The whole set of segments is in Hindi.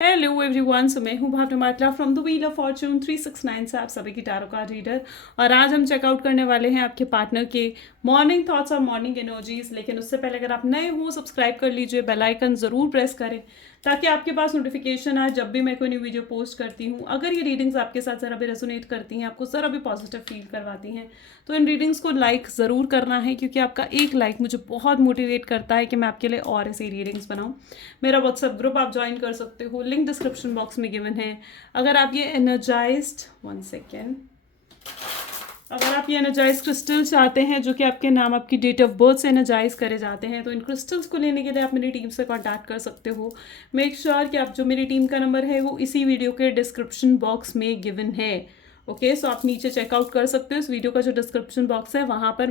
हेलो एवरीवन, सो मैं हूँ भावना मात्रा from the wheel of Fortune 369 से आप सभी की टैरो कार्ड रीडर। और आज हम चेकआउट करने वाले हैं आपके पार्टनर के मॉर्निंग थॉट्स और मॉर्निंग एनर्जीज। लेकिन उससे पहले अगर आप नए हो, सब्सक्राइब कर लीजिए, बेल आइकन ज़रूर प्रेस करें ताकि आपके पास नोटिफिकेशन आए जब भी मैं कोई न्यू वीडियो पोस्ट करती हूँ। अगर ये रीडिंग्स आपके साथ ज़रा भी रेजोनेट करती हैं, आपको ज़रा भी पॉजिटिव फील करवाती हैं, तो इन रीडिंग्स को लाइक ज़रूर करना है, क्योंकि आपका एक लाइक मुझे बहुत मोटिवेट करता है कि मैं आपके लिए और ऐसी रीडिंग्स बनाऊँ। मेरा व्हाट्सएप ग्रुप आप ज्वाइन कर सकते हो, लिंक डिस्क्रिप्शन बॉक्स में गिवन है। अगर आप ये एनर्जाइज्ड अगर आप ये एनर्जाइज क्रिस्टल चाहते हैं जो कि आपके नाम, आपकी डेट ऑफ बर्थ से एनर्जाइज करे जाते हैं, तो इन क्रिस्टल्स को लेने के लिए आप मेरी टीम से कांटेक्ट कर सकते हो। मेक श्योर कि आप जो मेरी टीम का नंबर है वो इसी वीडियो के डिस्क्रिप्शन बॉक्स में गिवन है। ओके, सो आप नीचे चेकआउट कर सकते हो। इस वीडियो का जो डिस्क्रिप्शन बॉक्स है वहाँ पर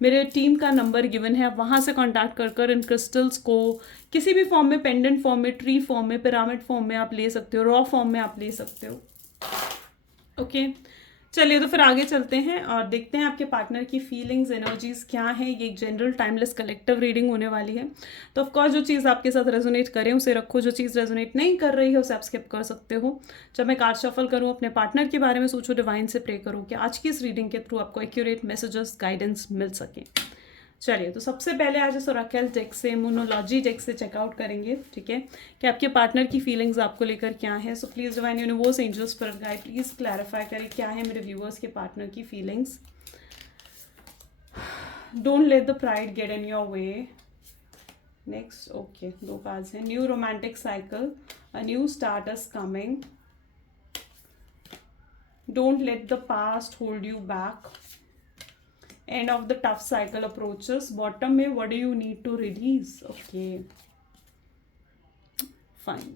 मेरे टीम का नंबर गिवन है। आप वहाँ से कांटेक्ट कर इन क्रिस्टल्स को किसी भी फॉर्म में, पेंडेंट फॉर्म में, ट्री फॉर्म में, पिरामिड फॉर्म में आप ले सकते हो, रॉ फॉर्म में आप ले सकते हो। ओके, चलिए तो फिर आगे चलते हैं और देखते हैं आपके पार्टनर की फीलिंग्स, एनर्जीज क्या है। ये एक जनरल टाइमलेस कलेक्टिव रीडिंग होने वाली है। तो ऑफकोर्स जो चीज़ आपके साथ रेजोनेट करे उसे रखो, जो चीज़ रेजोनेट नहीं कर रही है उसे आप स्किप कर सकते हो। जब मैं कार्ड शफल करूँ, अपने पार्टनर के बारे में सोचो, डिवाइन से प्रे करो कि आज की इस रीडिंग के थ्रू आपको एक्यूरेट मैसेजेस, गाइडेंस मिल सके। चलिए, तो सबसे पहले आज इस ओरेकल डेक से, इम्यूनोलॉजी डेक से चेकआउट करेंगे, ठीक है, कि आपके पार्टनर की फीलिंग्स आपको लेकर क्या है। So please divine universe, angels, spirit guide, please clarify करें क्या है मेरे व्यूअर्स के पार्टनर की feelings. Don't let the pride get in your way. Next, okay, दो कार्ड्स हैं। New romantic cycle, a new start is coming. Don't let the past hold you back. End of the tough cycle approaches. Bottom में what do you need to release? Okay, fine.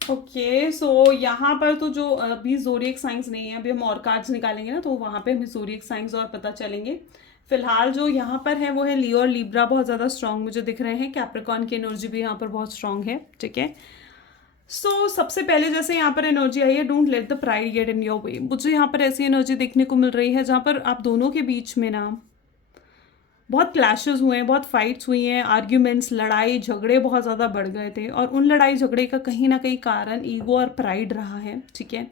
Okay, so यहाँ पर तो जो अभी ज़ोडिएक साइंस नहीं है, अभी हम और कार्ड्स निकालेंगे ना, तो वहाँ पे हमें ज़ोडिएक साइंस और पता चलेंगे। फिलहाल जो यहाँ पर है वो है लियो और लिब्रा, बहुत ज़्यादा स्ट्रांग मुझे दिख रहे हैं। कैप्रिकॉर्न की एनर्जी भी यहाँ पर बहुत स्ट्रांग है, ठीक है। सबसे पहले जैसे यहाँ पर एनर्जी आई है, don't let the pride get in your वे। मुझे यहाँ पर ऐसी एनर्जी देखने को मिल रही है जहाँ पर आप दोनों के बीच में ना बहुत क्लैशेस हुए हैं, बहुत फाइट्स हुई हैं, आर्ग्यूमेंट्स, लड़ाई झगड़े बहुत ज़्यादा बढ़ गए थे। और उन लड़ाई झगड़े का कहीं ना कहीं कारण ईगो और प्राइड रहा है, ठीक है।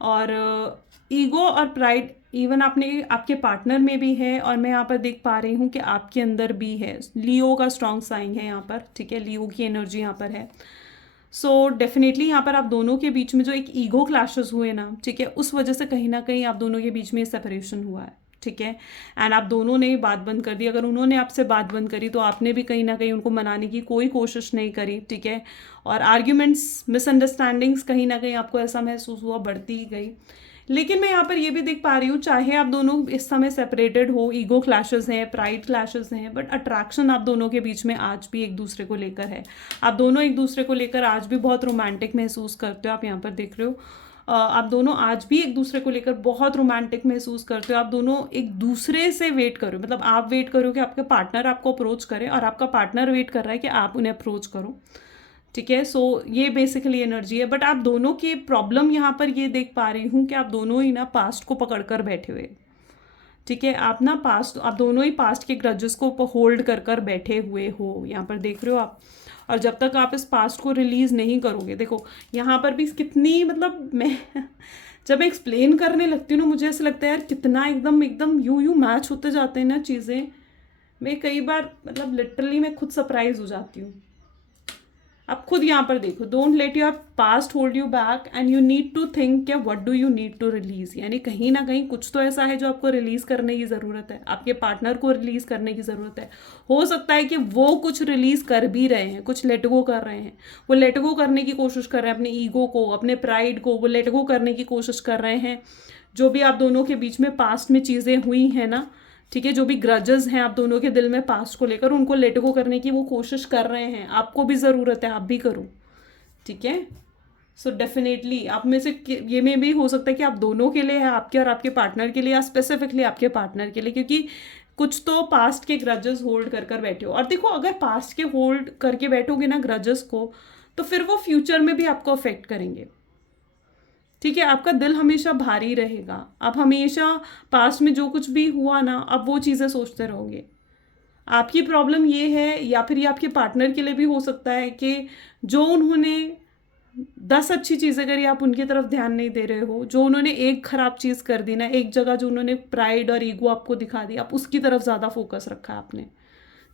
और ईगो और प्राइड इवन आपके पार्टनर में भी है, और मैं यहाँ पर देख पा रही हूँ कि आपके अंदर भी है। लियो का स्ट्रॉन्ग साइन है यहाँ पर, ठीक है, लियो की एनर्जी यहाँ पर है। डेफिनेटली यहाँ पर आप दोनों के बीच में जो एक ईगो क्लैशेस हुए ना, ठीक है, उस वजह से कहीं ना कहीं आप दोनों के बीच में सेपरेशन हुआ है, ठीक है। एंड आप दोनों ने बात बंद कर दी। अगर उन्होंने आपसे बात बंद करी तो आपने भी कहीं ना कहीं उनको मनाने की कोई कोशिश नहीं करी, ठीक है। और आर्ग्यूमेंट्स, मिसअंडरस्टैंडिंग्स कहीं ना कहीं आपको ऐसा महसूस हुआ बढ़ती ही गई। लेकिन मैं यहाँ पर ये भी देख पा रही हूँ, चाहे आप दोनों इस समय सेपरेटेड हो, ईगो क्लैशेस हैं, प्राइड क्लैशेस हैं, बट अट्रैक्शन आप दोनों के बीच में आज भी एक दूसरे को लेकर है। आप दोनों एक दूसरे को लेकर आज भी बहुत रोमांटिक महसूस करते हो। आप यहाँ पर देख रहे हो, आप दोनों आज भी एक दूसरे को लेकर बहुत रोमांटिक महसूस करते हो। आप दोनों एक दूसरे से वेट करो, मतलब आप वेट करो कि आपके पार्टनर आपको अप्रोच करे, और आपका पार्टनर वेट कर रहा है कि आप उन्हें अप्रोच करो, ठीक है। ये बेसिकली एनर्जी है। बट आप दोनों की प्रॉब्लम यहाँ पर ये देख पा रही हूँ कि आप दोनों ही ना पास्ट को पकड़ कर बैठे हुए, ठीक है। आप दोनों ही पास्ट के ग्रजेस को होल्ड कर बैठे हुए हो, यहाँ पर देख रहे हो आप। और जब तक आप इस पास्ट को रिलीज नहीं करोगे, देखो यहाँ पर भी कितनी, मतलब मैं जब मैं एक्सप्लेन करने लगती हूँ ना, मुझे ऐसा लगता है यार कितना एकदम एकदम यूं मैच होते जाते हैं ना चीज़ें। मैं कई बार, मतलब लिटरली मैं खुद सरप्राइज हो जाती हूँ। आप खुद यहाँ पर देखो, don't let your past hold you back and you need to think क्या what do you need to release. यानी कहीं ना कहीं कुछ तो ऐसा है जो आपको रिलीज करने की ज़रूरत है, आपके पार्टनर को रिलीज करने की ज़रूरत है। हो सकता है कि वो कुछ रिलीज कर भी रहे हैं, कुछ लेट गो कर रहे हैं, वो लेट गो करने की कोशिश कर रहे हैं, अपने ईगो को, अपने प्राइड को वो लेट गो करने की कोशिश कर रहे हैं। जो भी आप दोनों के बीच में पास्ट में चीज़ें हुई हैं ना, ठीक है, जो भी ग्रजेस हैं आप दोनों के दिल में पास्ट को लेकर, उनको लेट गो करने की वो कोशिश कर रहे हैं। आपको भी ज़रूरत है, आप भी करो, ठीक है। डेफिनेटली आप में से ये में भी हो सकता है कि आप दोनों के लिए है, आपके और आपके पार्टनर के लिए, या स्पेसिफिकली आपके पार्टनर के लिए, क्योंकि कुछ तो पास्ट के ग्रजेस होल्ड कर बैठे हो। और देखो, अगर पास्ट के होल्ड करके बैठोगे ना ग्रजेस को, तो फिर वो फ्यूचर में भी आपको अफेक्ट करेंगे, ठीक है। आपका दिल हमेशा भारी रहेगा, आप हमेशा पास्ट में जो कुछ भी हुआ ना, अब वो चीज़ें सोचते रहोगे। आपकी प्रॉब्लम ये है, या फिर ये आपके पार्टनर के लिए भी हो सकता है कि जो उन्होंने 10 अच्छी चीज़ें करी, आप उनकी तरफ ध्यान नहीं दे रहे हो। जो उन्होंने एक खराब चीज़ कर दी ना, एक जगह जो उन्होंने प्राइड और ईगो आपको दिखा दी, आप उसकी तरफ ज़्यादा फोकस रखा है आपने।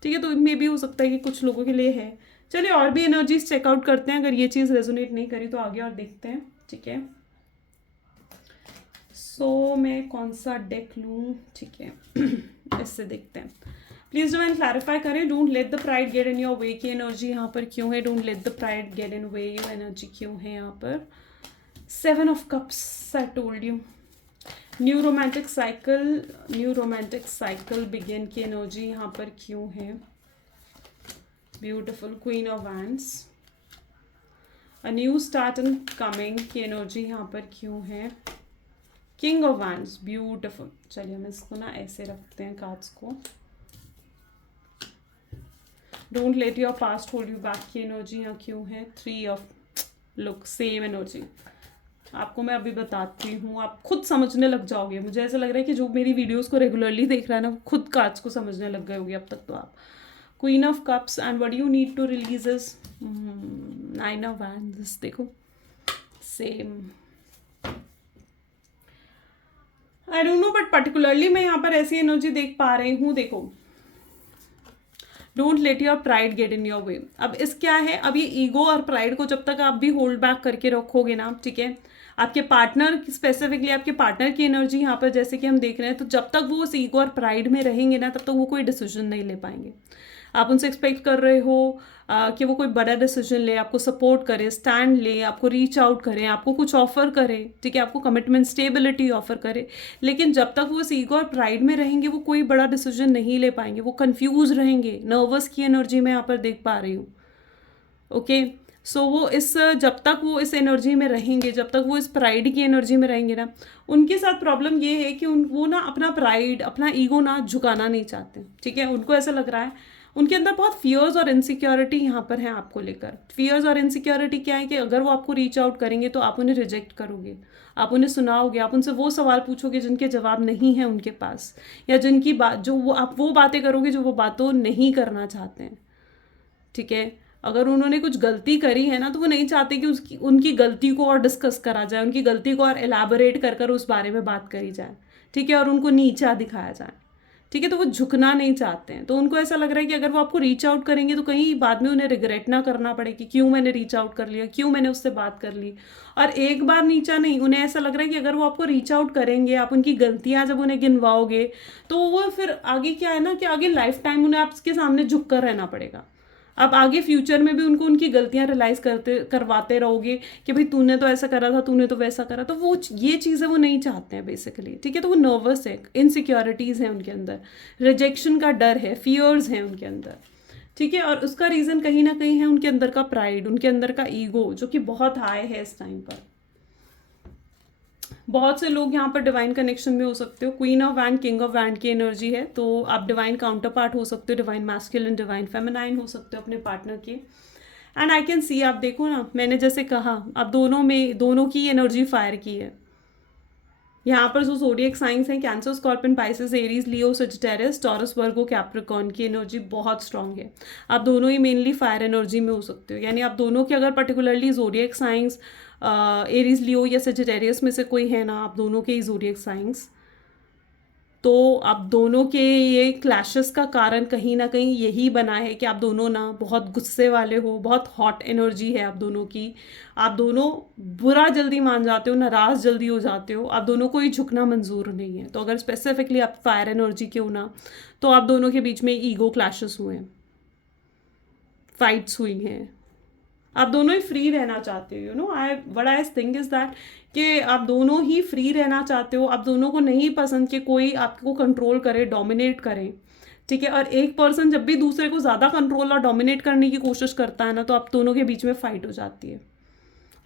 ठीक है, तो मे भी हो सकता है कि कुछ लोगों के लिए है। चलिए और भी एनर्जीज चेकआउट करते हैं, अगर ये चीज़ रेजोनेट नहीं करी तो आगे और देखते हैं। ठीक है, मैं कौन सा डेक लूँ? ठीक है इससे देखते हैं। प्लीज डिवाइन क्लैरिफाई करें, don't let the pride get in your वे की एनर्जी यहाँ पर क्यों है? Don't let the pride get in way your energy क्यों है यहाँ पर? 7 of cups, I told you. New romantic cycle begin की एनर्जी यहाँ पर क्यों है? Beautiful, queen of wands. A new start and coming की एनर्जी यहाँ पर क्यों है? King of wands, beautiful. चलिए हम इसको ना ऐसे रखते हैं कार्ड्स को। Don't let your past hold you back की एनर्जी यहाँ क्यों है? 3 ऑफ, लुक सेम एनर्जी। आपको मैं अभी बताती हूँ, आप खुद समझने लग जाओगे। मुझे ऐसा लग रहा है कि जो मेरी वीडियोस को रेगुलरली देख रहा है ना, खुद कार्ड्स को समझने लग गए होगे अब तक तो आप। Queen of cups and what you need to release is 9 of wands. देखो same, I don't know, but particularly मैं यहाँ पर ऐसी एनर्जी देख पा रही हूँ। देखो, don't let your pride get in your वे। अब इस क्या है, अब ये ईगो और प्राइड को जब तक आप भी होल्ड बैक करके रखोगे ना, ठीक है, आपके पार्टनर, स्पेसिफिकली आपके पार्टनर की एनर्जी यहाँ पर जैसे कि हम देख रहे हैं, तो जब तक वो उस ईगो और प्राइड में रहेंगे ना, तब तक वो कोई डिसीजन नहीं ले पाएंगे। आप उनसे एक्सपेक्ट कर रहे हो कि वो कोई बड़ा डिसीजन ले, आपको सपोर्ट करे, स्टैंड ले, आपको रीच आउट करें, आपको कुछ ऑफर करे, ठीक है, आपको कमिटमेंट, स्टेबिलिटी ऑफर करे। लेकिन जब तक वो इस ईगो और प्राइड में रहेंगे, वो कोई बड़ा डिसीजन नहीं ले पाएंगे, वो कंफ्यूज रहेंगे। नर्वस की एनर्जी मैं यहाँ पर देख पा रही हूँ। ओके, वो जब तक वो इस एनर्जी में रहेंगे, जब तक वो इस प्राइड की एनर्जी में रहेंगे ना, उनके साथ प्रॉब्लम ये है कि वो ना अपना प्राइड, अपना ईगो ना झुकाना नहीं चाहते। ठीक है, उनको ऐसा लग रहा है, उनके अंदर बहुत फियर्स और इनसिक्योरिटी यहाँ पर है आपको लेकर। फियर्स और इनसिक्योरिटी क्या है कि अगर वो आपको रीच आउट करेंगे तो आप उन्हें रिजेक्ट करोगे, आप उन्हें सुनाओगे, आप उनसे वो सवाल पूछोगे जिनके जवाब नहीं है उनके पास, या जिनकी बात जो वो आप वो बातें करोगे जो वो बातों नहीं करना चाहते हैं। ठीक है, अगर उन्होंने कुछ गलती करी है ना, तो वो नहीं चाहते कि उसकी उनकी गलती को और डिस्कस करा जाए, उनकी गलती को और एलैबोरेट कर कर उस बारे में बात करी जाए। ठीक है, और उनको नीचा दिखाया जाए। ठीक है, तो वो झुकना नहीं चाहते हैं। तो उनको ऐसा लग रहा है कि अगर वो आपको रीच आउट करेंगे तो कहीं बाद में उन्हें रिग्रेट ना करना पड़े कि क्यों मैंने रीच आउट कर लिया, क्यों मैंने उससे बात कर ली। और एक बार नीचा नहीं, उन्हें ऐसा लग रहा है कि अगर वो आपको रीच आउट करेंगे, आप उनकी गलतियां जब उन्हें गिनवाओगे, तो वो फिर आगे क्या है ना कि आगे लाइफ टाइम उन्हें आपके सामने झुक कर रहना पड़ेगा। आप आगे फ्यूचर में भी उनको उनकी गलतियां रियलाइज करवाते रहोगे कि भाई तूने तो ऐसा करा था, तूने तो वैसा करा। तो वो ये चीज़ें वो नहीं चाहते हैं बेसिकली। ठीक है, तो वो नर्वस है, इनसिक्योरिटीज़ हैं उनके अंदर, रिजेक्शन का डर है, फियर्स हैं उनके अंदर। ठीक है, और उसका रीज़न कहीं ना कहीं है उनके अंदर का प्राइड, उनके अंदर का ईगो, जो कि बहुत हाई है इस टाइम पर। बहुत से लोग यहाँ पर डिवाइन कनेक्शन में हो सकते हो। Queen of wand, king of wand की एनर्जी है, तो आप डिवाइन काउंटर पार्ट हो सकते हो, डिवाइन मैस्कुलिन, डिवाइन फेमिनाइन हो सकते हो अपने पार्टनर के। एंड आई कैन सी, आप देखो ना, मैंने जैसे कहा, आप दोनों की एनर्जी फायर की है। यहाँ पर जो ज़ोडिएक साइंस हैं, कैंसर, स्कॉर्पियन, पाइसेस, एरीज, लियो, सजिटेरियस, टॉरस, वर्गो, कैप्रिकॉर्न की एनर्जी बहुत स्ट्रांग है। आप दोनों ही मेनली फायर एनर्जी में हो सकते हो, यानी आप दोनों के अगर पर्टिकुलरली ज़ोडिएक साइंस एरीज, लियो या सजिटेरियस में से कोई है ना, आप दोनों के ही ज़ोडिएक साइंस, तो आप दोनों के ये क्लैशेस का कारण कहीं ना कहीं यही बना है कि आप दोनों ना बहुत गुस्से वाले हो, बहुत हॉट एनर्जी है आप दोनों की। आप दोनों बुरा जल्दी मान जाते हो, नाराज़ जल्दी हो जाते हो, आप दोनों को ही झुकना मंजूर नहीं है। तो अगर स्पेसिफिकली आप फायर एनर्जी के हो ना, तो आप दोनों के बीच में ईगो क्लैशेस हुए हैं, फाइट्स हुई हैं। आप दोनों ही फ्री रहना चाहते हो, what I think is that कि आप दोनों ही फ्री रहना चाहते हो। आप दोनों को नहीं पसंद कि कोई आपको कंट्रोल करे, डोमिनेट करे। ठीक है, और एक पर्सन जब भी दूसरे को ज़्यादा कंट्रोल और डोमिनेट करने की कोशिश करता है ना, तो आप दोनों के बीच में फाइट हो जाती है,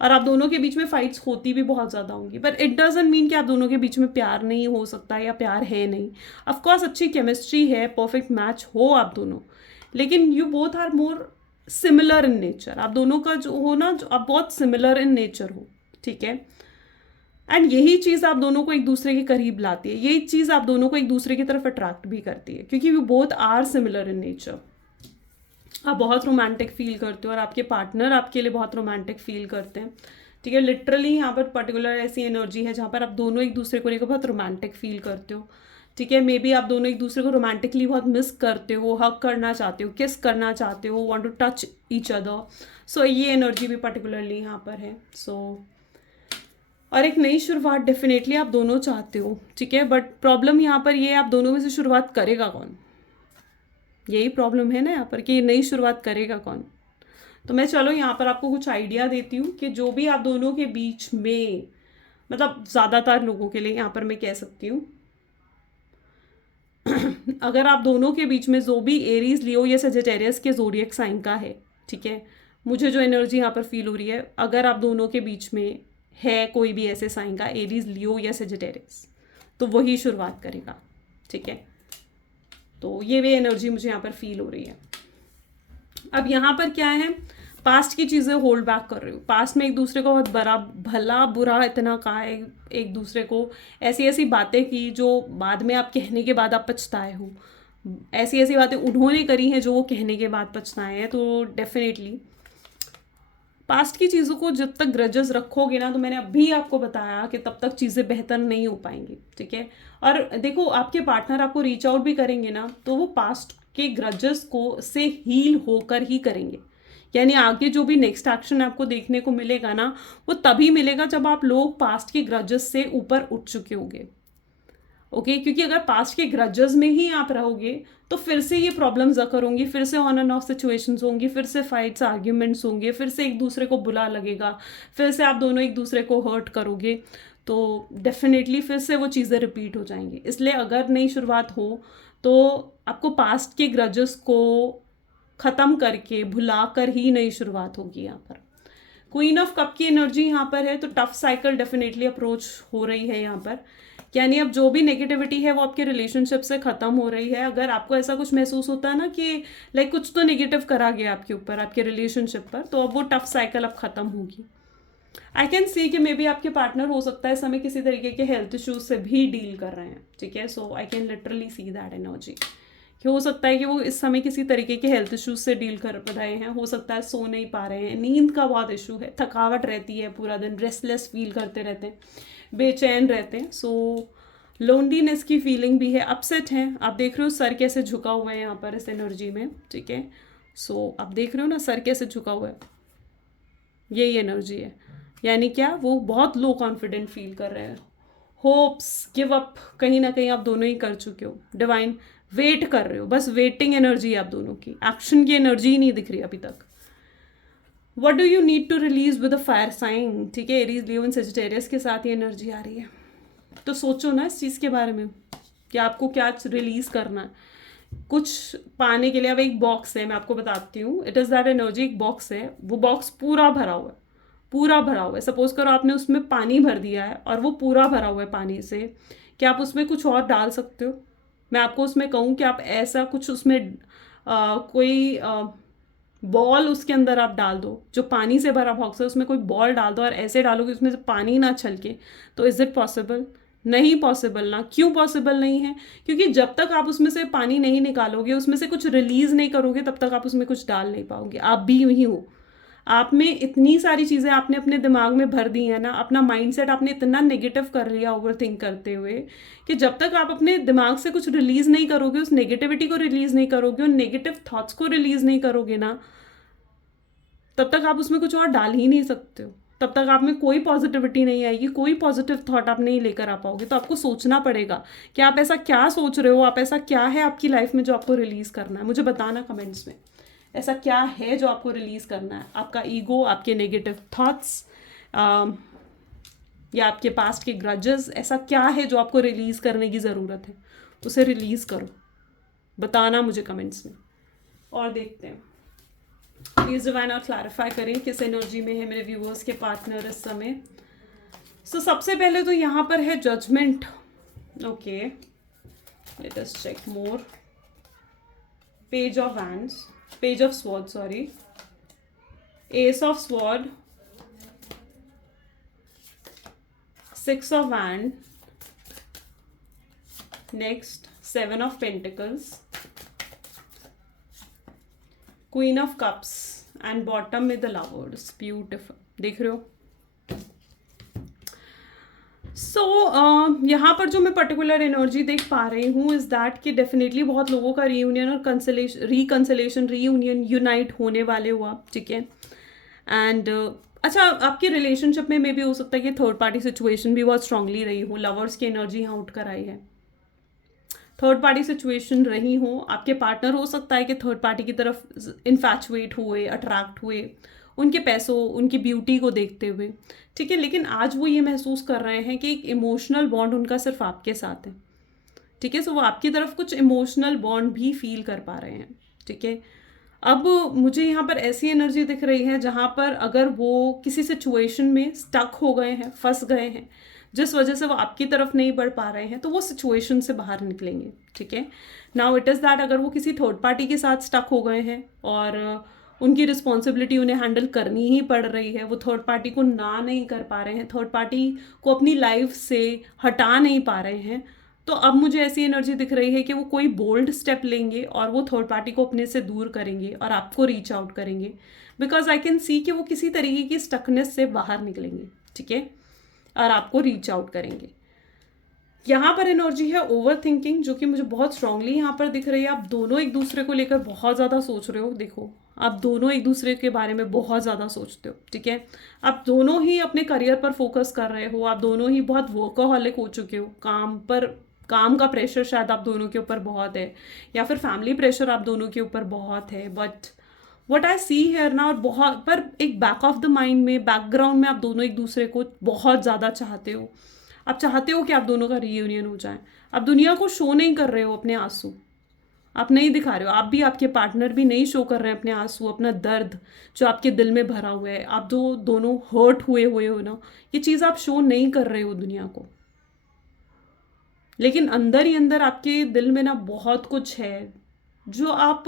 और आप दोनों के बीच में फाइट्स होती भी बहुत ज़्यादा होंगी। बट इट डजंट मीन कि आप दोनों के बीच में प्यार नहीं हो सकता या प्यार है नहीं। ऑफकोर्स अच्छी केमिस्ट्री है, परफेक्ट मैच हो आप दोनों, लेकिन you both are more similar in nature. आप दोनों का जो हो ना, जो आप बहुत सिमिलर इन नेचर हो। ठीक है, एंड यही चीज़ आप दोनों को एक दूसरे के करीब लाती है, यही चीज़ आप दोनों को एक दूसरे की तरफ अट्रैक्ट भी करती है, क्योंकि we both are similar in nature. आप बहुत रोमांटिक फील करते हो और आपके पार्टनर आपके लिए बहुत रोमांटिक फील करते हैं, ठीक है। लिटरली यहाँ पर पर्टिकुलर ऐसी एनर्जी है जहाँ पर आप दोनों एक दूसरे को लेकर बहुत रोमांटिक फील करते हो, ठीक है। मे बी आप दोनों एक दूसरे को रोमांटिकली बहुत मिस करते हो, हग करना चाहते हो, किस करना चाहते हो, want to touch each other. So ये एनर्जी भी पर्टिकुलरली यहाँ पर है। सो और एक नई शुरुआत डेफिनेटली आप दोनों चाहते हो, ठीक है। बट प्रॉब्लम यहाँ पर ये आप दोनों में से शुरुआत करेगा कौन, यही प्रॉब्लम है ना यहाँ पर कि नई शुरुआत करेगा कौन। तो मैं चलो यहाँ पर आपको कुछ आइडिया देती हूँ कि जो भी आप दोनों के बीच में, मतलब ज़्यादातर लोगों के लिए यहाँ पर मैं कह सकती हूँ अगर आप दोनों के बीच में जो भी एरीज, लियो या सजिटेरियस के ज़ोडिएक साइन का है, ठीक है, मुझे जो एनर्जी यहाँ पर फील हो रही है, अगर आप दोनों के बीच में है कोई भी ऐसे साइन का, एरीज, लियो या सजिटेरियस, तो वही शुरुआत करेगा, ठीक है। तो ये भी एनर्जी मुझे यहाँ पर फील हो रही है। अब यहाँ पर क्या है, पास्ट की चीज़ें होल्ड बैक कर रही हूँ। पास्ट में एक दूसरे को बहुत बड़ा भला बुरा इतना कहा है, एक दूसरे को ऐसी ऐसी बातें की जो बाद में आप कहने के बाद आप पछताए हो, ऐसी ऐसी बातें उन्होंने करी हैं जो वो कहने के बाद पछताए हैं। तो डेफिनेटली पास्ट की चीज़ों को जब तक ग्रजेस रखोगे ना, तो मैंने अभी आपको बताया कि तब तक चीज़ें बेहतर नहीं हो पाएंगी, ठीक है। और देखो आपके पार्टनर आपको रीच आउट भी करेंगे ना, तो वो पास्ट के ग्रजेस को से हील होकर ही करेंगे। यानी आगे जो भी नेक्स्ट एक्शन आपको देखने को मिलेगा ना, वो तभी मिलेगा जब आप लोग पास्ट के ग्रजेस से ऊपर उठ चुके होंगे, ओके। क्योंकि अगर पास्ट के ग्रजेस में ही आप रहोगे तो फिर से ये प्रॉब्लम्स अकर होंगी, फिर से ऑन एंड ऑफ सिचुएशंस होंगी, फिर से फाइट्स, आर्ग्यूमेंट्स होंगे, फिर से एक दूसरे को बुरा लगेगा, फिर से आप दोनों एक दूसरे को हर्ट करोगे, तो डेफिनेटली फिर से वो चीज़ें रिपीट हो जाएंगी। इसलिए अगर नई शुरुआत हो तो आपको पास्ट के ग्रजेस को ख़त्म करके भुला कर ही नई शुरुआत होगी। यहाँ पर क्वीन ऑफ कप की एनर्जी यहाँ पर है, तो टफ साइकिल डेफिनेटली अप्रोच हो रही है यहाँ पर। यानी अब जो भी नेगेटिविटी है वो आपके रिलेशनशिप से ख़त्म हो रही है। अगर आपको ऐसा कुछ महसूस होता है ना कि लाइक कुछ तो नेगेटिव करा गया आपके ऊपर, आपके रिलेशनशिप पर, तो अब वो टफ साइकिल अब ख़त्म होगी। आई कैन सी कि मे बी आपके पार्टनर हो सकता है इस समय किसी तरीके के हेल्थ इश्यूज से भी डील कर रहे हैं, ठीक है। So I can literally see that energy कि हो सकता है कि वो इस समय किसी तरीके के हेल्थ इश्यूज से डील कर रहे हैं। हो सकता है सो नहीं पा रहे हैं, नींद का बहुत इशू है, थकावट रहती है, पूरा दिन रेस्टलेस फील करते रहते हैं, बेचैन रहते हैं। सो लोनलीनेस की फीलिंग भी है, अपसेट हैं। आप देख रहे हो सर कैसे झुका हुआ है यहाँ पर इस एनर्जी में, ठीक है। सो आप देख रहे हो ना सर कैसे झुका हुआ है, यही एनर्जी है। यानी क्या, वो बहुत लो कॉन्फिडेंट फील कर रहे हैं, होप्स, गिव अप कहीं ना कहीं आप दोनों ही कर चुके हो। डिवाइन वेट कर रहे हो, बस वेटिंग एनर्जी है आप दोनों की, एक्शन की एनर्जी ही नहीं दिख रही अभी तक। What do you need to release with a fire sign, ठीक है। एरीज, लियो एंड सजिटेरियस के साथ ये एनर्जी आ रही है। तो सोचो ना इस चीज़ के बारे में कि आपको क्या रिलीज करना है। कुछ पाने के लिए अब एक बॉक्स है, मैं आपको बताती हूँ, इट इज़ दैट एनर्जी। एक बॉक्स है, वो बॉक्स पूरा भरा हुआ है, पूरा भरा हुआ है। सपोज करो आपने उसमें पानी भर दिया है और वो पूरा भरा हुआ है पानी से, क्या आप उसमें कुछ और डाल सकते हो? मैं आपको उसमें कहूँ कि आप ऐसा कुछ उसमें कोई बॉल उसके अंदर आप डाल दो, जो पानी से भरा बॉक्स है उसमें कोई बॉल डाल दो और ऐसे डालोगे उसमें से पानी ना छलके, तो इज़ इट पॉसिबल? नहीं पॉसिबल ना। क्यों पॉसिबल नहीं है? क्योंकि जब तक आप उसमें से पानी नहीं निकालोगे, उसमें से कुछ रिलीज नहीं करोगे, तब तक आप उसमें कुछ डाल नहीं पाओगे। आप भी वही हो, आप में इतनी सारी चीज़ें आपने अपने दिमाग में भर दी है ना, अपना माइंडसेट आपने इतना नेगेटिव कर लिया ओवर थिंक करते हुए, कि जब तक आप अपने दिमाग से कुछ रिलीज नहीं करोगे, उस नेगेटिविटी को रिलीज नहीं करोगे, उन नेगेटिव थॉट्स को रिलीज नहीं करोगे ना, तब तक आप उसमें कुछ और डाल ही नहीं सकते हो। तब तक आप में कोई पॉजिटिविटी नहीं आएगी, कोई पॉजिटिव थॉट आप नहीं लेकर आ पाओगे। तो आपको सोचना पड़ेगा कि आप ऐसा क्या सोच रहे हो, आप ऐसा क्या है आपकी लाइफ में जो आपको रिलीज करना है। मुझे बताना कमेंट्स में, ऐसा क्या है जो आपको रिलीज करना है। आपका ईगो, आपके नेगेटिव थॉट्स, या आपके पास्ट के ग्रजेस, ऐसा क्या है जो आपको रिलीज करने की ज़रूरत है? उसे रिलीज करो, बताना मुझे कमेंट्स में। और देखते हैं, प्लीज डिवाइन और क्लैरिफाई करें किस एनर्जी में है मेरे व्यूअर्स के पार्टनर इस समय। सो सबसे पहले तो यहाँ पर है judgement, okay. Let us check more. Page of wands, page of sword, sorry, ace of sword, 6 of Wands, next 7 of Pentacles, Queen of Cups and bottom में the Lovers. Beautiful. देख रहे हो? सो यहाँ पर जो मैं पर्टिकुलर एनर्जी देख पा रही हूँ इज़ दैट कि डेफिनेटली बहुत लोगों का रीयूनियन और रिकन्सिलेशन रीयूनियन यूनाइट होने वाले हुआ, ठीक है. एंड अच्छा, आपके रिलेशनशिप में मे भी हो सकता है कि थर्ड पार्टी सिचुएशन भी बहुत स्ट्रांगली रही हो. लवर्स की एनर्जी यहाँ उठ कर आई है. थर्ड पार्टी सिचुएशन रही हो, आपके पार्टनर हो सकता है कि थर्ड पार्टी की तरफ इन्फैचुएट हुए, अट्रैक्ट हुए उनके पैसों, उनकी ब्यूटी को देखते हुए, ठीक है. लेकिन आज वो ये महसूस कर रहे हैं कि एक इमोशनल बॉन्ड उनका सिर्फ आपके साथ है, ठीक है. सो वो आपकी तरफ कुछ इमोशनल बॉन्ड भी फील कर पा रहे हैं, ठीक है. अब मुझे यहाँ पर ऐसी एनर्जी दिख रही है जहाँ पर अगर वो किसी सिचुएशन में स्टक हो गए हैं, फंस गए हैं, जिस वजह से वो आपकी तरफ नहीं बढ़ पा रहे हैं, तो वो सिचुएशन से बाहर निकलेंगे, ठीक है. नाउ इट इज़ दैट अगर वो किसी थर्ड पार्टी के साथ स्टक हो गए हैं और उनकी रिस्पॉन्सिबिलिटी उन्हें हैंडल करनी ही पड़ रही है, वो थर्ड पार्टी को ना नहीं कर पा रहे हैं, थर्ड पार्टी को अपनी लाइफ से हटा नहीं पा रहे हैं, तो अब मुझे ऐसी एनर्जी दिख रही है कि वो कोई बोल्ड स्टेप लेंगे और वो थर्ड पार्टी को अपने से दूर करेंगे और आपको रीच आउट करेंगे. बिकॉज आई कैन सी कि वो किसी तरीके की स्टकनेस से बाहर निकलेंगे, ठीक है, और आपको रीच आउट करेंगे. यहाँ पर एनर्जी है ओवर थिंकिंग, जो कि मुझे बहुत स्ट्रांगली यहाँ पर दिख रही है. आप दोनों एक दूसरे को लेकर बहुत ज़्यादा सोच रहे हो. देखो, आप दोनों एक दूसरे के बारे में बहुत ज़्यादा सोचते हो, ठीक है. आप दोनों ही अपने करियर पर फोकस कर रहे हो. आप दोनों ही बहुत वर्कहॉलिक हो चुके हो. काम का प्रेशर शायद आप दोनों के ऊपर बहुत है, या फिर फैमिली प्रेशर आप दोनों के ऊपर बहुत है. But what I see here ना, और बहुत पर एक बैक ऑफ द माइंड में, बैकग्राउंड में आप दोनों एक दूसरे को बहुत ज़्यादा चाहते हो. आप चाहते हो कि आप दोनों का रीयूनियन हो जाए. आप दुनिया को शो नहीं कर रहे हो अपने आंसू, आप नहीं दिखा रहे हो. आप भी, आपके पार्टनर भी नहीं शो कर रहे हैं अपने आंसू, अपना दर्द जो आपके दिल में भरा हुआ है. आप जो दोनों हर्ट हुए हो ना, ये चीज़ आप शो नहीं कर रहे हो दुनिया को. लेकिन अंदर ही अंदर आपके दिल में ना बहुत कुछ है जो आप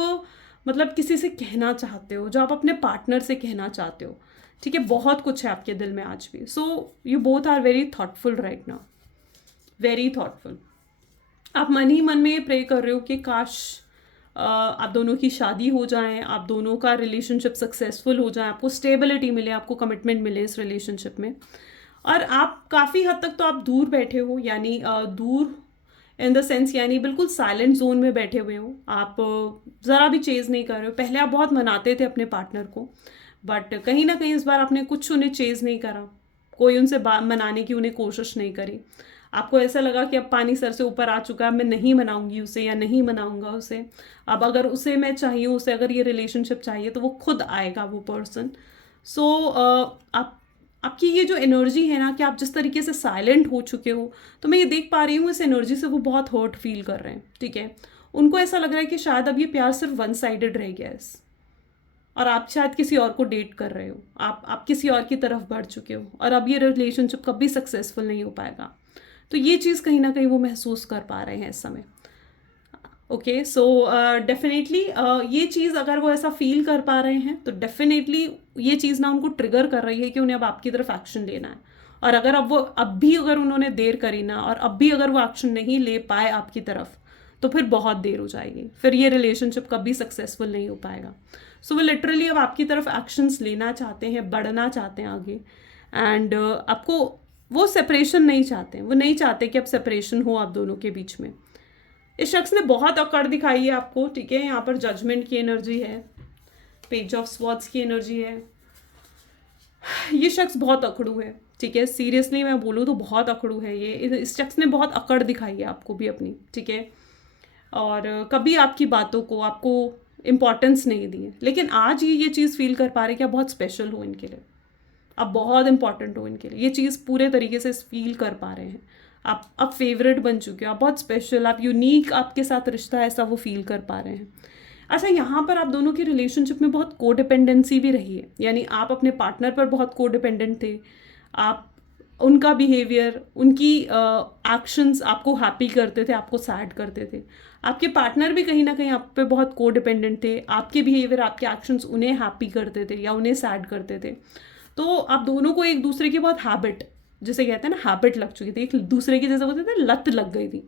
मतलब किसी से कहना चाहते हो, जो आप अपने पार्टनर से कहना चाहते हो, ठीक है. बहुत कुछ है आपके दिल में आज भी. So you both are very thoughtful right now, very thoughtful. आप मन ही मन में ये प्रे कर रहे हो कि काश आप दोनों की शादी हो जाए, आप दोनों का रिलेशनशिप सक्सेसफुल हो जाए, आपको स्टेबिलिटी मिले, आपको कमिटमेंट मिले इस रिलेशनशिप में. और आप काफ़ी हद तक तो आप दूर बैठे हो, यानी दूर इन द सेंस यानी बिल्कुल साइलेंट जोन में बैठे हुए हो. आप ज़रा भी चेज़ नहीं कर रहे हो. पहले आप बहुत मनाते थे अपने पार्टनर को, बट कहीं ना कहीं इस बार आपने कुछ उन्हें चेज़ नहीं करा, कोई उनसे मनाने की उन्हें कोशिश नहीं करी. आपको ऐसा लगा कि अब पानी सर से ऊपर आ चुका है, मैं नहीं मनाऊंगी उसे या नहीं मनाऊंगा उसे. अब अगर उसे मैं चाहिए, उसे अगर ये रिलेशनशिप चाहिए, तो वो खुद आएगा वो पर्सन. सो आपकी ये जो एनर्जी है ना, कि आप जिस तरीके से साइलेंट हो चुके हो, तो मैं ये देख पा रही हूँ इस एनर्जी से वो बहुत हर्ट फील कर रहे हैं, ठीक है. उनको ऐसा लग रहा है कि शायद अब ये प्यार सिर्फ वन साइडेड रह गया है, और आप शायद किसी और को डेट कर रहे हो, आप किसी और की तरफ बढ़ चुके हो, और अब ये रिलेशनशिप कभी सक्सेसफुल नहीं हो पाएगा. तो ये चीज़ कहीं ना कहीं वो महसूस कर पा रहे हैं इस समय. ओके, सो डेफिनेटली ये चीज़ अगर वो ऐसा फील कर पा रहे हैं, तो डेफिनेटली ये चीज़ ना उनको ट्रिगर कर रही है कि उन्हें अब आपकी तरफ एक्शन लेना है. और अगर अब भी अगर उन्होंने देर करी ना, और अब भी अगर वो एक्शन नहीं ले पाए आपकी तरफ, तो फिर बहुत देर हो जाएगी. फिर ये रिलेशनशिप कभी सक्सेसफुल नहीं हो पाएगा. सो वो लिटरली अब आपकी तरफ एक्शंस लेना चाहते हैं, बढ़ना चाहते हैं आगे. एंड आपको वो सेपरेशन नहीं चाहते हैं, वो नहीं चाहते कि अब सेपरेशन हो आप दोनों के बीच में. इस शख्स ने बहुत अकड़ दिखाई है आपको, ठीक है. यहाँ पर जजमेंट की एनर्जी है, पेज ऑफ स्वॉर्ड्स की एनर्जी है. ये शख्स बहुत अकड़ू है, ठीक है. सीरियसली मैं बोलूँ तो बहुत अकड़ू है ये. इस शख्स ने बहुत अकड़ दिखाई है आपको भी अपनी, ठीक है. और कभी आपकी बातों को, आपको इम्पोर्टेंस नहीं दी है. लेकिन आज ये चीज़ फील कर पा रहे कि आप बहुत स्पेशल हो इनके लिए, आप बहुत इंपॉर्टेंट हो इनके लिए. ये चीज़ पूरे तरीके से फील कर पा रहे हैं. आप फेवरेट बन चुके हो, आप बहुत स्पेशल, आप यूनिक, आपके साथ रिश्ता है ऐसा वो फील कर पा रहे हैं. अच्छा, यहाँ पर आप दोनों की रिलेशनशिप में बहुत कोडिपेंडेंसी भी रही है, यानी आप अपने पार्टनर पर बहुत कोडिपेंडेंट थे. आप उनका बिहेवियर, उनकी एक्शंस आपको हैप्पी करते थे, आपको सैड करते थे. आपके पार्टनर भी कहीं ना कहीं आप पे बहुत कोडिपेंडेंट थे. आपके बिहेवियर, आपके एक्शंस उन्हें हैप्पी करते थे या उन्हें सैड करते थे. तो आप दोनों को एक दूसरे की बहुत हैबिट, जिसे कहते हैं ना हैबिट लग चुकी थी, एक दूसरे की जैसे बोलते थे लत लग गई थी,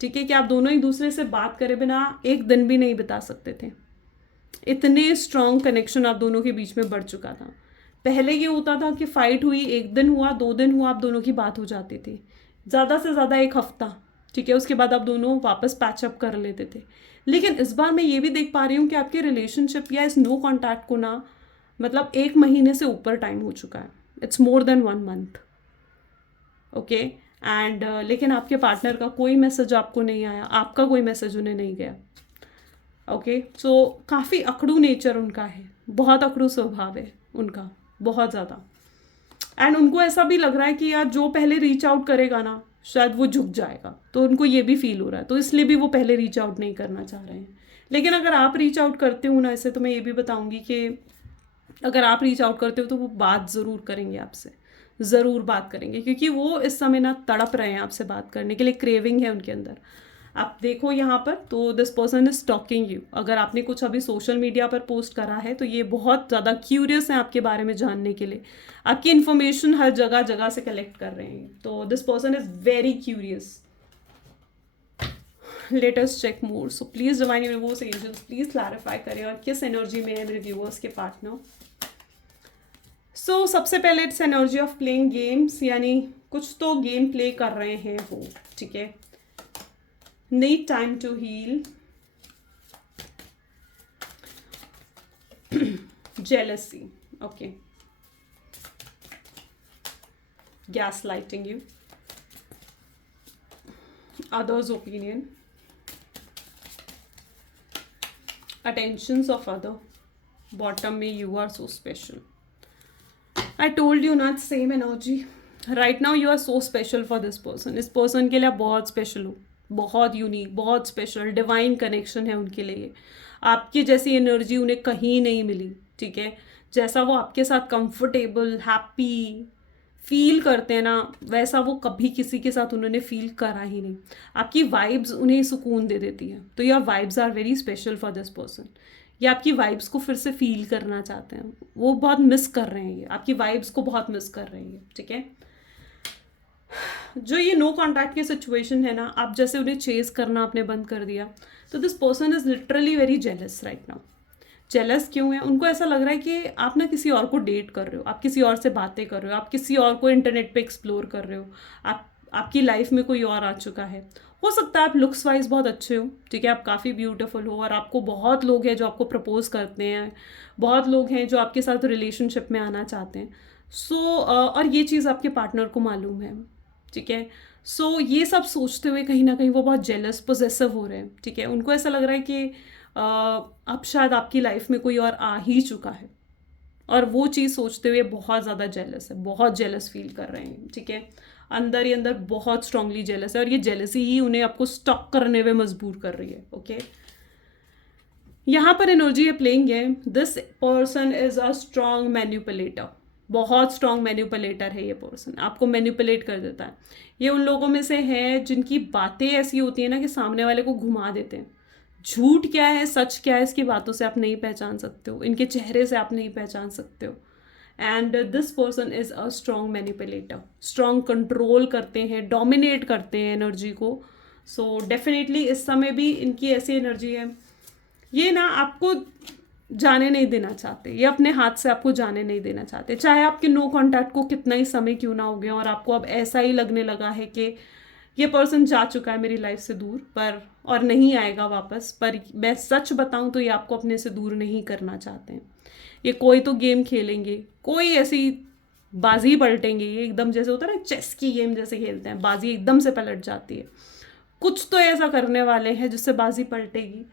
ठीक है, कि आप दोनों एक दूसरे से बात करे बिना एक दिन भी नहीं बिता सकते थे। इतने स्ट्रॉन्ग कनेक्शन आप दोनों के बीच में बढ़ चुका था। पहले ये होता था कि फाइट हुई, एक दिन हुआ, 2 दिन हुआ, आप दोनों की बात हो जाती थी, ज़्यादा से ज़्यादा एक हफ्ता, ठीक है, उसके बाद आप दोनों वापस पैचअप कर लेते थे। लेकिन इस बार मैं ये भी देख पा रही हूँ कि आपके रिलेशनशिप या इस नो कॉन्टैक्ट को ना मतलब 1 महीने से ऊपर टाइम हो चुका है। It's more than 1 month, okay. And लेकिन आपके पार्टनर का कोई मैसेज आपको नहीं आया, आपका कोई मैसेज उन्हें नहीं गया, ओके। सो काफ़ी अकड़ू नेचर उनका है, बहुत अकड़ू स्वभाव है उनका, बहुत ज़्यादा। एंड उनको ऐसा भी लग रहा है कि यार जो पहले रीच आउट करेगा ना शायद वो झुक जाएगा, तो उनको ये भी फील हो रहा है, तो इसलिए भी वो पहले रीच आउट नहीं करना चाह रहे हैं। लेकिन अगर आप रीच आउट करते हो ना ऐसे, तो मैं ये भी बताऊंगी कि अगर आप रीच आउट करते हो तो वो बात ज़रूर करेंगे आपसे, ज़रूर बात करेंगे, क्योंकि वो इस समय ना तड़प रहे हैं आपसे बात करने के लिए, क्रेविंग है उनके अंदर। आप देखो यहाँ पर, तो this person is talking you. अगर आपने कुछ अभी सोशल मीडिया पर पोस्ट करा है तो ये बहुत ज़्यादा क्यूरियस हैं आपके बारे में जानने के लिए, आपकी इन्फॉर्मेशन हर जगह जगह से कलेक्ट कर रहे हैं, तो this person is very curious. Let us check more. So please divine universe angels please clarify करें और किस एनर्जी में है मेरे व्यूअर्स के पार्टनर। सो सबसे पहले it's energy of playing games, यानी कुछ तो गेम प्ले कर रहे हैं वो, ठीक है। Need time to heal, jealousy, okay, gaslighting you, others' opinion, attentions of other, bottom में you are so special. I told you not same energy. Right now you are so special for this person. इस person के लिए आप बहुत special हो, बहुत यूनिक, बहुत स्पेशल, डिवाइन कनेक्शन है उनके लिए। आपकी जैसी एनर्जी उन्हें कहीं नहीं मिली, ठीक है। जैसा वो आपके साथ कंफर्टेबल, हैप्पी फील करते हैं ना, वैसा वो कभी किसी के साथ उन्होंने फील करा ही नहीं। आपकी वाइब्स उन्हें सुकून दे देती है, तो your vibes are very special for this person. ये आपकी वाइब्स को फिर से फील करना चाहते हैं, वो बहुत मिस कर रहे हैं, ये आपकी वाइब्स को बहुत मिस कर रहे हैं, ठीक है। जो ये नो कॉन्टैक्ट की सिचुएशन है ना, आप जैसे उन्हें चेस करना आपने बंद कर दिया, तो this person is literally very jealous right now. Jealous क्यों है? उनको ऐसा लग रहा है कि आप ना किसी और को डेट कर रहे हो, आप किसी और से बातें कर रहे हो, आप किसी और को इंटरनेट पे एक्सप्लोर कर रहे हो, आपकी लाइफ में कोई और आ चुका है। हो सकता है आप लुक्स वाइज बहुत अच्छे हो, ठीक है, आप काफ़ी ब्यूटीफुल हो और आपको बहुत लोग हैं जो आपको प्रपोज करते हैं, बहुत लोग हैं जो आपके साथ रिलेशनशिप में आना चाहते हैं। और ये चीज़ आपके पार्टनर को मालूम है, ठीक है। सो ये सब सोचते हुए कहीं ना कहीं वो बहुत जेलस, पोजेसिव हो रहे हैं, ठीक है। उनको ऐसा लग रहा है कि अब शायद आपकी लाइफ में कोई और आ ही चुका है, और वो चीज़ सोचते हुए बहुत ज़्यादा जेलस है, बहुत जेलस फील कर रहे हैं, ठीक है। अंदर ही अंदर बहुत स्ट्रांगली जेलस है, और ये जेलसी ही उन्हें आपको स्टॉक करने में मजबूर कर रही है, ओके। यहाँ पर एनर्जी है playing game. This person is a strong manipulator, बहुत स्ट्रांग मैन्युपुलेटर है ये पर्सन, आपको मैन्युपुलेट कर देता है। ये उन लोगों में से है जिनकी बातें ऐसी होती है ना कि सामने वाले को घुमा देते हैं। झूठ क्या है, सच क्या है, इसकी बातों से आप नहीं पहचान सकते हो, इनके चेहरे से आप नहीं पहचान सकते हो। And this person is a strong manipulator, strong control करते हैं, डोमिनेट करते हैं एनर्जी को। सो डेफिनेटली इस समय भी इनकी ऐसी एनर्जी है, ये ना आपको जाने नहीं देना चाहते, ये अपने हाथ से आपको जाने नहीं देना चाहते, चाहे आपके नो कॉन्टैक्ट को कितना ही समय क्यों ना हो गया, और आपको अब ऐसा ही लगने लगा है कि ये पर्सन जा चुका है मेरी लाइफ से दूर, पर और नहीं आएगा वापस। पर मैं सच बताऊं तो ये आपको अपने से दूर नहीं करना चाहते हैं। ये कोई तो गेम खेलेंगे, कोई ऐसी बाजी पलटेंगे, ये एकदम जैसे होता है ना चेस की गेम जैसे खेलते हैं, बाजी एकदम से पलट जाती है। कुछ तो ऐसा करने वाले हैं जिससे बाजी पलटेगी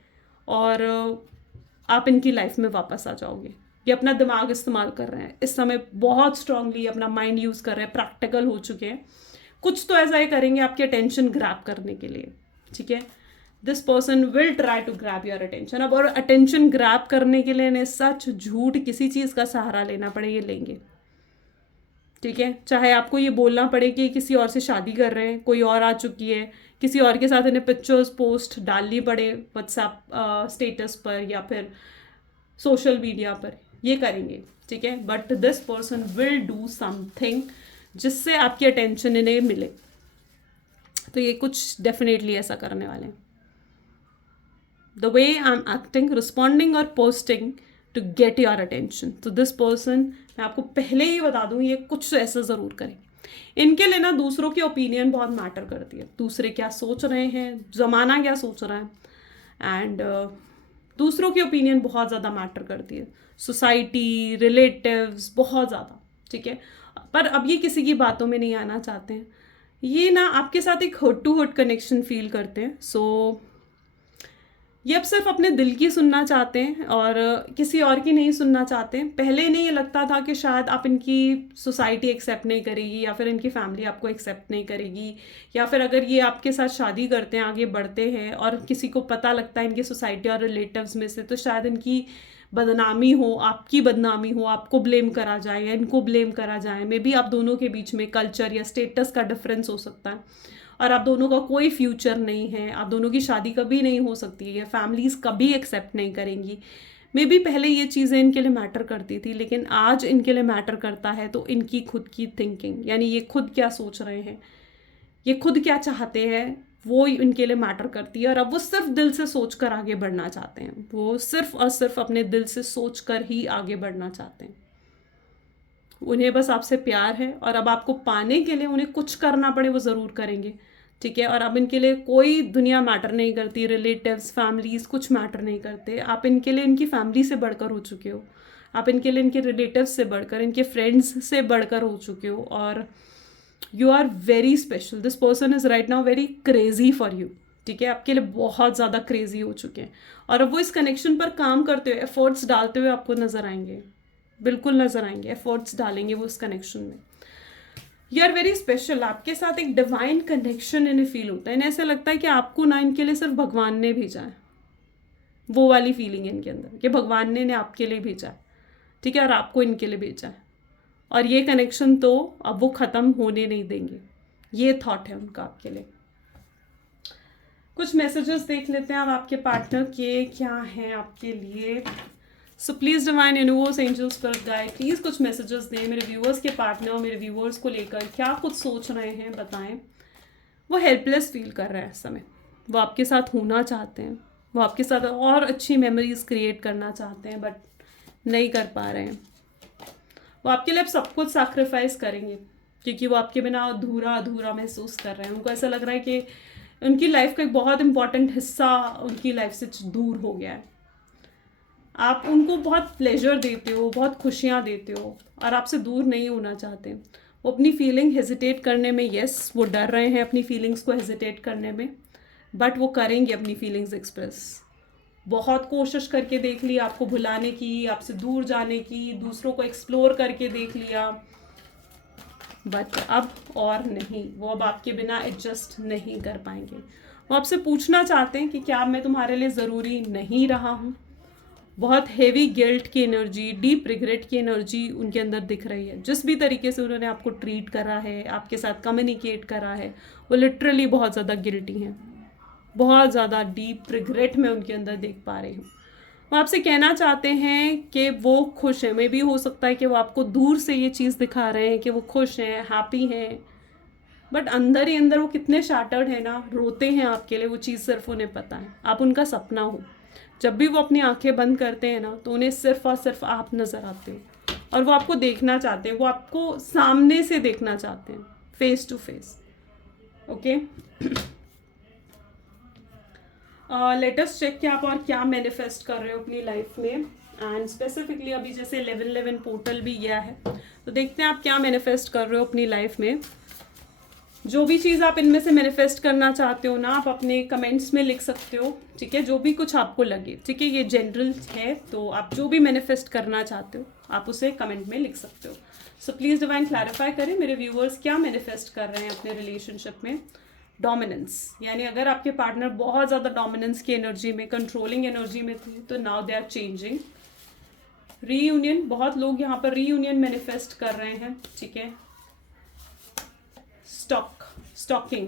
और आप इनकी लाइफ में वापस आ जाओगे। ये अपना दिमाग इस्तेमाल कर रहे हैं इस समय, बहुत स्ट्रांगली अपना माइंड यूज़ कर रहे हैं, प्रैक्टिकल हो चुके हैं। कुछ तो ऐसा ही करेंगे आपकी अटेंशन ग्रैब करने के लिए, ठीक है। This person will try to grab your attention. अब और अटेंशन ग्रैब करने के लिए इन्हें सच झूठ किसी चीज़ का सहारा लेना पड़े, ये लेंगे, ठीक है। चाहे आपको ये बोलना पड़े कि किसी और से शादी कर रहे हैं, कोई और आ चुकी है, किसी और के साथ इन्हें पिक्चर्स पोस्ट डालनी पड़े व्हाट्सएप स्टेटस पर या फिर सोशल मीडिया पर, ये करेंगे, ठीक है। But this person will do something जिससे आपकी अटेंशन इन्हें मिले। तो ये कुछ डेफिनेटली ऐसा करने वाले हैं। The way I am acting, responding और posting to get your attention. तो दिस पर्सन, मैं आपको पहले ही बता दूं, ये कुछ ऐसा ज़रूर करें। इनके लिए ना दूसरों की ओपिनियन बहुत मैटर करती है। दूसरे क्या सोच रहे हैं, ज़माना क्या सोच रहा है, एंड दूसरों की ओपिनियन बहुत ज़्यादा मैटर करती है। सोसाइटी, रिलेटिव्स, बहुत ज़्यादा, ठीक है। पर अब ये किसी की बातों में नहीं आना चाहते हैं। ये ना आपके साथ एक hood to hood connection feel करते हैं। सो ये अब सिर्फ अपने दिल की सुनना चाहते हैं और किसी और की नहीं सुनना चाहते हैं। पहले इन्हें ये लगता था कि शायद आप इनकी सोसाइटी एक्सेप्ट नहीं करेगी, या फिर इनकी फैमिली आपको एक्सेप्ट नहीं करेगी, या फिर अगर ये आपके साथ शादी करते हैं, आगे बढ़ते हैं और किसी को पता लगता है इनकी सोसाइटी और रिलेटिव्स में से, तो शायद इनकी बदनामी हो, आपकी बदनामी हो, आपको ब्लेम करा जाए या इनको ब्लेम करा जाए। मे बी आप दोनों के बीच में कल्चर या स्टेटस का डिफरेंस हो सकता है और आप दोनों का कोई फ्यूचर नहीं है, आप दोनों की शादी कभी नहीं हो सकती है, फैमिलीज कभी एक्सेप्ट नहीं करेंगी। मे बी पहले ये चीज़ें इनके लिए मैटर करती थी, लेकिन आज इनके लिए मैटर करता है तो इनकी खुद की थिंकिंग, यानी ये खुद क्या सोच रहे हैं, ये खुद क्या चाहते हैं, वो इनके लिए मैटर करती है। और अब वो सिर्फ दिल से सोच कर आगे बढ़ना चाहते हैं। वो सिर्फ और सिर्फ अपने दिल से सोच कर ही आगे बढ़ना चाहते हैं। उन्हें बस आपसे प्यार है और अब आपको पाने के लिए उन्हें कुछ करना पड़े वो ज़रूर करेंगे, ठीक है। और अब इनके लिए कोई दुनिया मैटर नहीं करती, रिलेटिव्स, फैमिलीज कुछ मैटर नहीं करते। आप इनके लिए इनकी फैमिली से बढ़कर हो चुके हो, आप इनके लिए इनके रिलेटिव्स से बढ़कर, इनके फ्रेंड्स से बढ़कर हो चुके हो, और you are very special. This person is right now very crazy for you, ठीक है। आपके लिए बहुत ज़्यादा क्रेजी हो चुके हैं और अब वो इस कनेक्शन पर काम करते हुए, एफर्ट्स डालते हुए आपको नज़र आएंगे, बिल्कुल नज़र आएंगे, एफर्ट्स डालेंगे वो इस कनेक्शन में। You are very special. आपके साथ एक डिवाइन कनेक्शन इन्हें फील होता है। इन्हें ऐसा लगता है कि आपको ना इनके लिए सिर्फ भगवान ने भेजा है, वो वाली फीलिंग है इनके अंदर कि भगवान ने आपके लिए भेजा है, ठीक है, और आपको इनके लिए भेजा है। और ये कनेक्शन तो अब वो ख़त्म होने नहीं देंगे, ये थॉट है उनका आपके लिए। कुछ मैसेजेस देख लेते हैं अब आपके पार्टनर के क्या हैं आपके लिए। So please divine universe, angels, spirit guide, please कुछ मैसेजेस दें मेरे व्यूअर्स के पार्टनर, मेरे व्यूअर्स को लेकर क्या कुछ सोच रहे हैं, बताएं। वो हेल्पलेस फील कर रहे हैं इस समय, वो आपके साथ होना चाहते हैं, वो आपके साथ और अच्छी मेमोरीज क्रिएट करना चाहते हैं, बट नहीं कर पा रहे हैं। वो आपके लिए अब सब कुछ सैक्रिफाइस करेंगे क्योंकि वो आपके बिना अधूरा अधूरा महसूस कर रहे हैं। उनको ऐसा लग रहा है कि उनकी लाइफ का एक बहुत इंपॉर्टेंट हिस्सा उनकी लाइफ से दूर हो गया है। आप उनको बहुत प्लेजर देते हो, बहुत खुशियाँ देते हो और आपसे दूर नहीं होना चाहते। वो अपनी फीलिंग हेजिटेट करने में, यस वो डर रहे हैं अपनी फीलिंग्स को हेजिटेट करने में, बट वो करेंगे अपनी फीलिंग्स एक्सप्रेस। बहुत कोशिश करके देख ली आपको भुलाने की, आपसे दूर जाने की, दूसरों को एक्सप्लोर करके देख लिया, बट अब और नहीं, वो अब आपके बिना एडजस्ट नहीं कर पाएंगे। वो आपसे पूछना चाहते हैं कि क्या मैं तुम्हारे लिए ज़रूरी नहीं रहा हूँ। बहुत हेवी गिल्ट की एनर्जी, डीप रिग्रेट की एनर्जी उनके अंदर दिख रही है। जिस भी तरीके से उन्होंने आपको ट्रीट करा है, आपके साथ कम्युनिकेट करा है, वो लिटरली बहुत ज़्यादा गिल्टी हैं, बहुत ज़्यादा डीप रिग्रेट में उनके अंदर देख पा रही हूँ। वो आपसे कहना चाहते हैं कि वो खुश हैं। मे भी हो सकता है कि वो आपको दूर से ये चीज़ दिखा रहे हैं कि वो खुश हैं, हैप्पी हैं, बट अंदर ही अंदर वो कितने शैटर्ड है ना, रोते हैं आपके लिए। वो चीज़ सिर्फ उन्हें पता है, आप उनका सपना हो। जब भी वो अपनी आंखें बंद करते हैं ना, तो उन्हें सिर्फ और सिर्फ आप नज़र आते हो और वो आपको देखना चाहते हैं, वो आपको सामने से देखना चाहते हैं, face to face. Okay, let us check कि आप और क्या मैनिफेस्ट कर रहे हो अपनी लाइफ में। एंड स्पेसिफिकली अभी जैसे 1111 पोर्टल भी गया है, तो देखते हैं आप क्या मैनिफेस्ट कर रहे हो अपनी लाइफ में। जो भी चीज़ आप इनमें से मैनिफेस्ट करना चाहते हो ना, आप अपने कमेंट्स में लिख सकते हो, ठीक है, जो भी कुछ आपको लगे, ठीक है। ये जनरल है, तो आप जो भी मैनिफेस्ट करना चाहते हो आप उसे कमेंट में लिख सकते हो। सो प्लीज़ डिवाइन क्लैरिफाई करें मेरे व्यूअर्स क्या मैनिफेस्ट कर रहे हैं अपने रिलेशनशिप में। डोमिनेंस, यानी अगर आपके पार्टनर बहुत ज़्यादा डोमिनेंस की एनर्जी में, कंट्रोलिंग एनर्जी में थे, तो now they are changing. Reunion, बहुत लोग यहाँ पर रीयूनियन मैनिफेस्ट कर रहे हैं, ठीक है। स्टॉकिंग,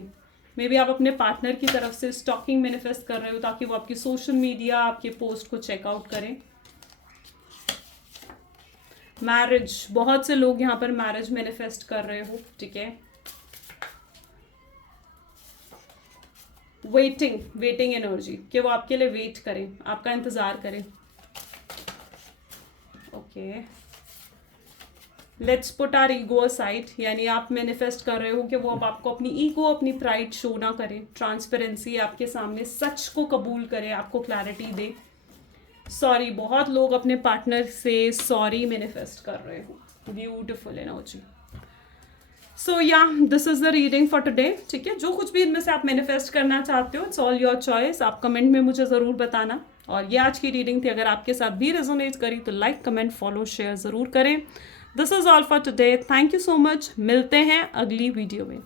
मे बी आप अपने पार्टनर की तरफ से स्टॉकिंग मैनिफेस्ट कर रहे हो ताकि वो आपकी सोशल मीडिया, आपके पोस्ट को चेकआउट करें। मैरिज, बहुत से लोग यहाँ पर मैरिज मैनिफेस्ट कर रहे हो, ठीक है। वेटिंग एनर्जी, कि वो आपके लिए वेट करें, आपका इंतजार करें। Okay, let's put our ego aside, यानी आप मैनिफेस्ट कर रहे हो कि वो अब आपको अपनी ईगो, अपनी प्राइड शो ना करे, ट्रांसपेरेंसी आपके सामने सच को कबूल करे, आपको क्लैरिटी दे। सॉरी, बहुत लोग अपने पार्टनर से सॉरी मैनिफेस्ट कर रहे हो, ब्यूटिफुल एनर्जी। सो या this is the reading for today, ठीक है। जो कुछ भी इनमें से आप मैनिफेस्ट करना चाहते हो, इट्स ऑल योर चॉइस, आप कमेंट में मुझे ज़रूर बताना। और ये आज की रीडिंग थी, अगर आपके साथ भी रेजोनेट करी तो लाइक, कमेंट, फॉलो, शेयर ज़रूर करें। This is all for today, thank you so much, मिलते हैं अगली वीडियो में।